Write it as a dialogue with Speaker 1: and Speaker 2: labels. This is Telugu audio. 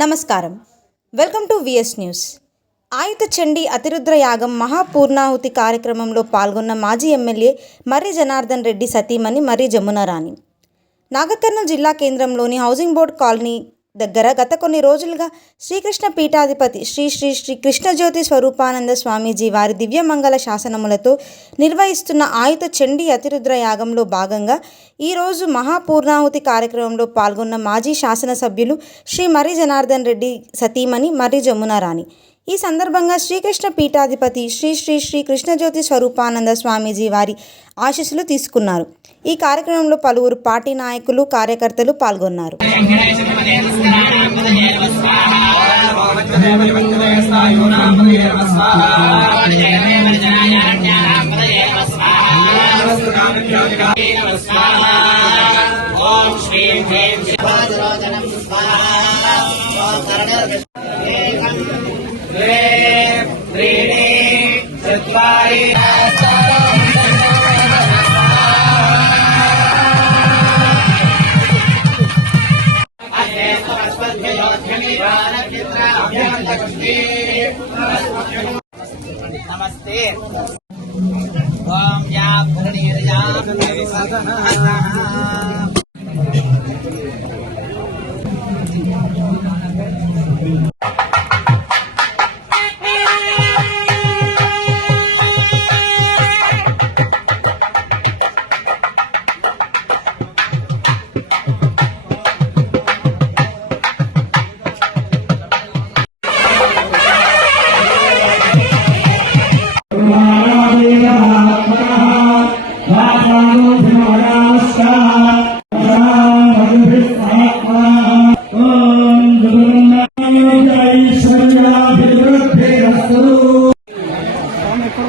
Speaker 1: నమస్కారం. Welcome to VS news. ఆయుత చండీ అతిరుద్ర యాగం మహాపూర్ణాహుతి కార్యక్రమంలో పాల్గొన్న మాజీ ఎమ్మెల్యే మర్రి జనార్దన్ రెడ్డి సతీమణి మర్రి జమునారాణి నాగకర్నూలు జిల్లా కేంద్రంలోని హౌసింగ్ బోర్డ్ కాలనీ దగ్గర గత కొన్ని రోజులుగా శ్రీకృష్ణ పీఠాధిపతి శ్రీ శ్రీ శ్రీ కృష్ణజ్యోతి స్వరూపానంద స్వామీజీ వారి దివ్యమంగళ శాసనములతో నిర్వహిస్తున్న ఆయుధ చండీ అతిరుద్ర యాగంలో భాగంగా ఈరోజు మహాపూర్ణాహుతి కార్యక్రమంలో పాల్గొన్న మాజీ శాసనసభ్యులు శ్రీ మర్రి జనార్దన్ రెడ్డి సతీమణి మర్రి జమునారాణి ఈ సందర్భంగా శ్రీకృష్ణ పీఠాధిపతి శ్రీ శ్రీ శ్రీ కృష్ణజ్యోతి స్వరూపానంద స్వామీజీ వారి ఆశీస్సులు తీసుకున్నారు. ఈ కార్యక్రమంలో పలువురు పార్టీ నాయకులు కార్యకర్తలు పాల్గొన్నారు.
Speaker 2: नमस्ते। ॐ या भरणीर्या ఎక్కడ